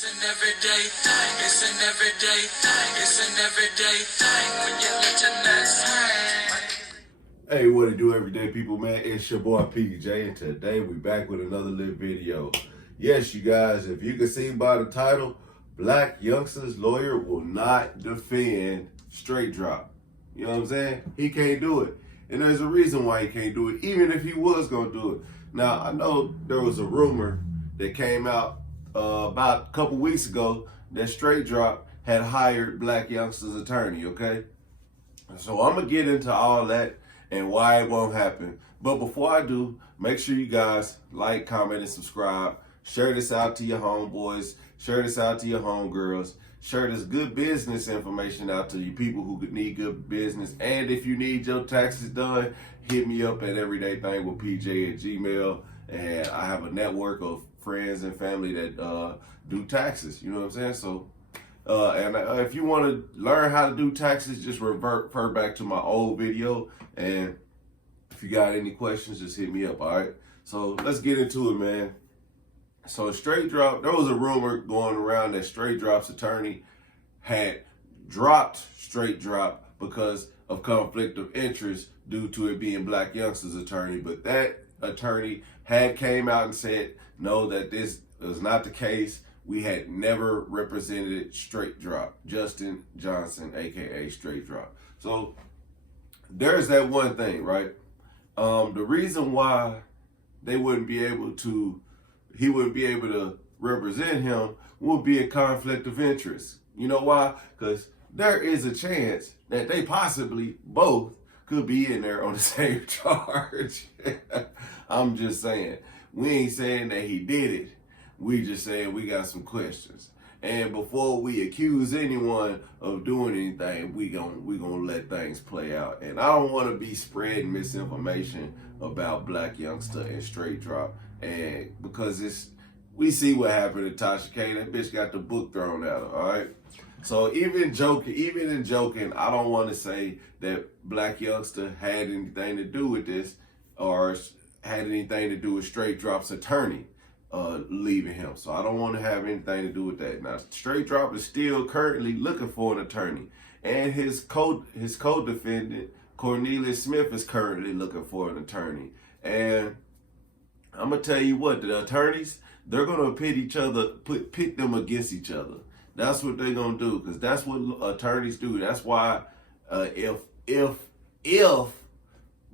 It's an everyday thing. It's an everyday thing. It's an everyday thing when you let your nuts hang. Hey, what it do, everyday people, man? It's your boy PJ, and today we back with another lit video. Yes, you guys, if you can see by the title, Blac Youngstas lawyer will not defend Straightdrop. You know what I'm saying? He can't do it. And there's a reason why he can't do it, even if he was going to do it. Now, I know there was a rumor that came out about a couple weeks ago that Straightdrop had hired Blac Youngstas' attorney, okay? So I'm going to get into all that and why it won't happen. But before I do, make sure you guys like, comment, and subscribe. Share this out to your homeboys. Share this out to your homegirls. Share this good business information out to you people who need good business. And if you need your taxes done, hit me up at everydaythingwithpj@gmail. And I have a network of friends and family that do taxes. You know what I'm saying? So if you want to learn how to do taxes, just refer back to my old video. And if you got any questions, just hit me up, all right? So let's get into it, man. So Straightdrop, there was a rumor going around that Straightdrop's attorney had dropped Straightdrop because of conflict of interest due to it being Blac Youngstas' attorney. But that attorney had came out and said, no, that this is not the case. We had never represented Straightdrop, Justin Johnson, aka Straightdrop. So there's that one thing, right? The reason why he wouldn't be able to represent him would be a conflict of interest. You know why? Because there is a chance that they possibly both could be in there on the same charge. I'm just saying. We ain't saying that he did it. We just saying we got some questions. And before we accuse anyone of doing anything, we gonna let things play out. And I don't want to be spreading misinformation about Blac Youngstas and Straightdrop. And because we see what happened to Tasha K. That bitch got the book thrown at her, all right? So even in joking, I don't want to say that Blac Youngstas had anything to do with this or had anything to do with Straightdrop's attorney leaving him. So I don't want to have anything to do with that. Now, Straightdrop is still currently looking for an attorney. And his co-defendant, Cornelius Smith, is currently looking for an attorney. And I'm going to tell you what, the attorneys, they're going to pit them against each other. That's what they're going to do, because that's what attorneys do. That's why if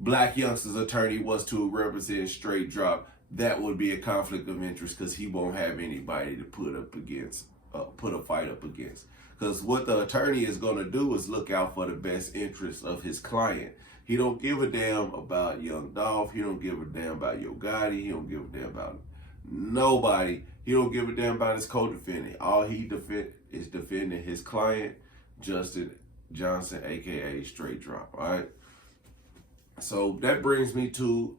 Blac Youngstas' attorney was to represent Straightdrop, that would be a conflict of interest, because he won't have anybody to put a fight up against. Because what the attorney is going to do is look out for the best interests of his client. He don't give a damn about Young Dolph. He don't give a damn about Yo Gotti. He don't give a damn about nobody. He don't give a damn about his co-defendant. All he is defending his client, Justin Johnson, aka Straightdrop. All right. So that brings me to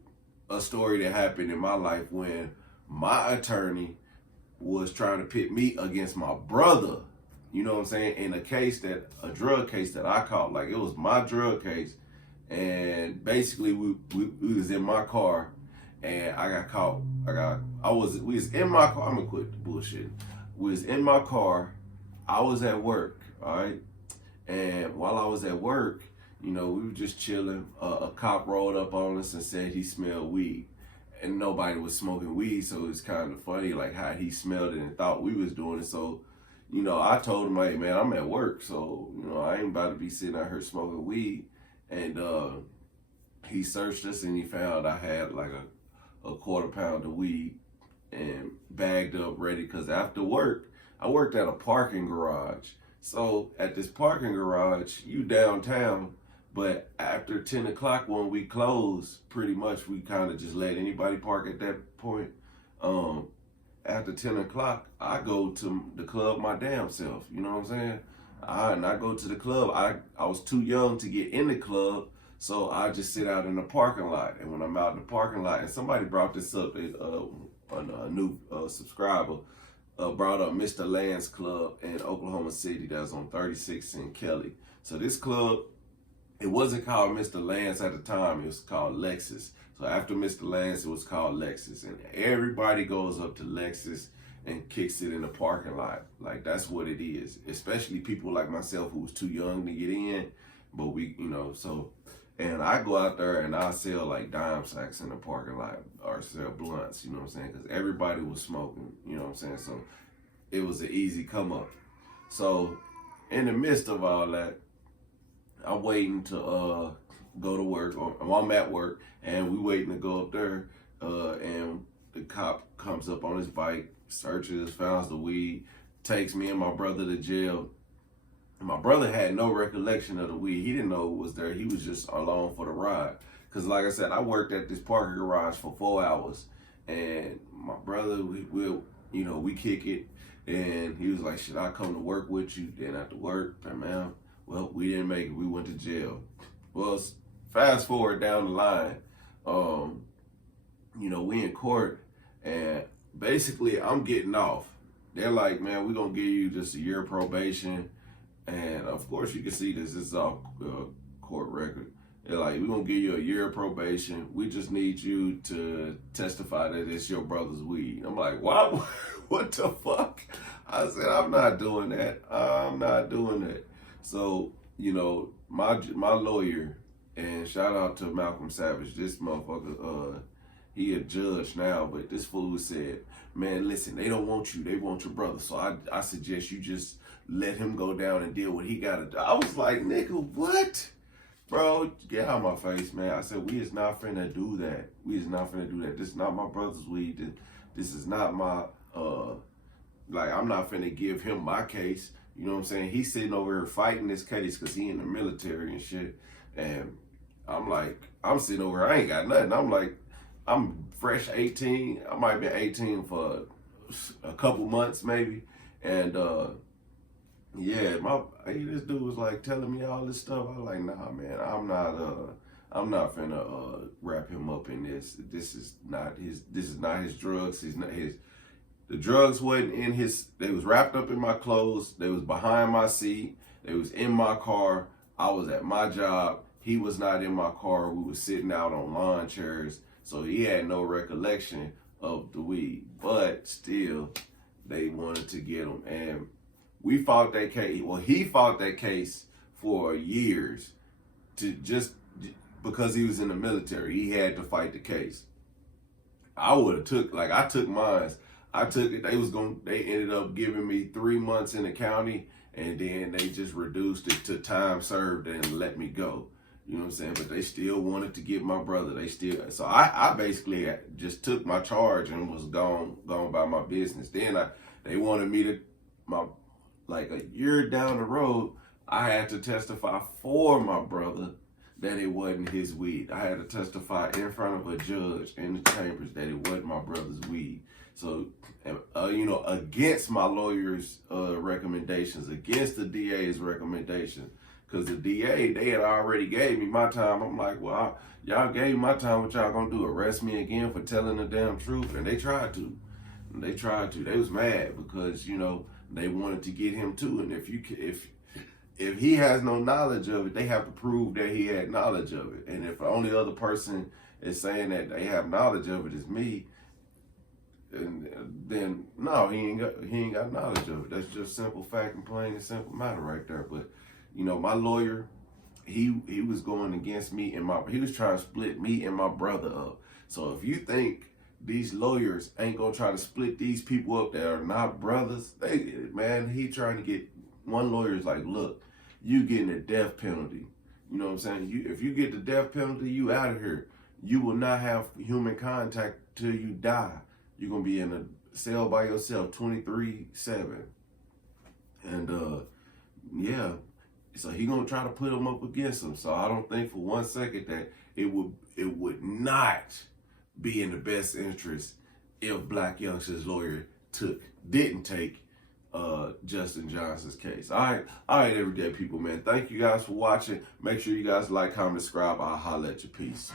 a story that happened in my life when my attorney was trying to pit me against my brother. You know what I'm saying? In a drug case that I caught. Like, it was my drug case. And basically we was in my car and I got caught. We was in my car. I'm gonna quit the bullshit. We was in my car. I was at work, all right? And while I was at work, you know, we were just chilling. A cop rolled up on us and said he smelled weed. And nobody was smoking weed, so it's kind of funny, like, how he smelled it and thought we was doing it. So, you know, I told him, hey, man, I'm at work, so, you know, I ain't about to be sitting out here smoking weed. And he searched us and he found I had like a quarter pound of weed and bagged up ready, because after work, I worked at a parking garage. So at this parking garage, you downtown, but after 10 o'clock when we close, pretty much we kind of just let anybody park at that point. After 10 o'clock, I go to the club my damn self, you know what I'm saying? I go to the club. I was too young to get in the club, so I just sit out in the parking lot. And when I'm out in the parking lot, and somebody brought this up, a new subscriber brought up Mr. Land's Club in Oklahoma City that's on 36th and Kelly. So this club, it wasn't called Mr. Land's at the time. It was called Lexus. So after Mr. Land's, it was called Lexus. And everybody goes up to Lexus and kicks it in the parking lot. Like, that's what it is. Especially people like myself who was too young to get in, but we, so, and I go out there and I sell like dime sacks in the parking lot or sell blunts, you know what I'm saying? Because everybody was smoking, you know what I'm saying? So it was an easy come up. So in the midst of all that, I'm waiting to go to work, or I'm at work, and we waiting to go up there, and the cop comes up on his bike, searches, finds the weed, takes me and my brother to jail. My brother had no recollection of the weed. He didn't know it was there. He was just along for the ride. Because like I said, I worked at this parking garage for 4 hours, and my brother, we kick it, and he was like, should I come to work with you? Then after work, man, well, we didn't make it. We went to jail. Well, fast forward down the line, we in court, and basically I'm getting off. They're like, man, we're going to give you just a year of probation. And of course, you can see this is off court record. They're like, we're going to give you a year of probation. We just need you to testify that it's your brother's weed. I'm like, what? What the fuck? I said, I'm not doing that. I'm not doing that. So, my lawyer, and shout out to Malcolm Savage, this motherfucker, he a judge now, but this fool said, man, listen, they don't want you. They want your brother. So I suggest you just let him go down and deal what he got to do. I was like, nigga, what? Bro, get out of my face, man. I said, we is not finna do that. We is not finna do that. This is not my brother's weed. This is not my, I'm not finna give him my case. You know what I'm saying? He's sitting over here fighting this case because he in the military and shit. And I'm like, I'm sitting over here, I ain't got nothing. I'm like, I'm fresh 18. I might have been 18 for a couple months maybe. And this dude was like telling me all this stuff. I was like, nah, man, I'm not finna wrap him up in this. This is not his drugs. The drugs wasn't in his, they was wrapped up in my clothes. They was behind my seat. They was in my car. I was at my job. He was not in my car. We was sitting out on lawn chairs. So he had no recollection of the weed. But still, they wanted to get him. And we fought that case. Well, he fought that case for years because he was in the military. He had to fight the case. I took mine. I took it. They ended up giving me 3 months in the county, and then they just reduced it to time served and let me go. You know what I'm saying? But they still wanted to get my brother. So I basically just took my charge and was gone by my business. Then they wanted me to, like a year down the road, I had to testify for my brother that it wasn't his weed. I had to testify in front of a judge in the chambers that it wasn't my brother's weed. So, against my lawyer's recommendations, against the DA's recommendations, because the DA, they had already gave me my time. I'm like, well, y'all gave me my time. What y'all gonna do? Arrest me again for telling the damn truth? And they tried to. They was mad because, they wanted to get him too. And if he has no knowledge of it, they have to prove that he had knowledge of it. And if the only other person is saying that they have knowledge of it is me, and then no, he ain't got knowledge of it. That's just simple fact and plain and simple matter right there. But my lawyer, he was going against me and he was trying to split me and my brother up. So if you think these lawyers ain't gonna try to split these people up that are not brothers, he trying to get, one lawyer's like, look, you getting a death penalty. You know what I'm saying? If you get the death penalty, you out of here. You will not have human contact till you die. You're gonna be in a cell by yourself 24/7. And so he gonna try to put him up against him. So I don't think for 1 second that it would not be in the best interest if Blac Youngstas' lawyer didn't take Justin Johnson's case. All right, everyday people, man. Thank you guys for watching. Make sure you guys like, comment, subscribe. I'll holler at you. Peace.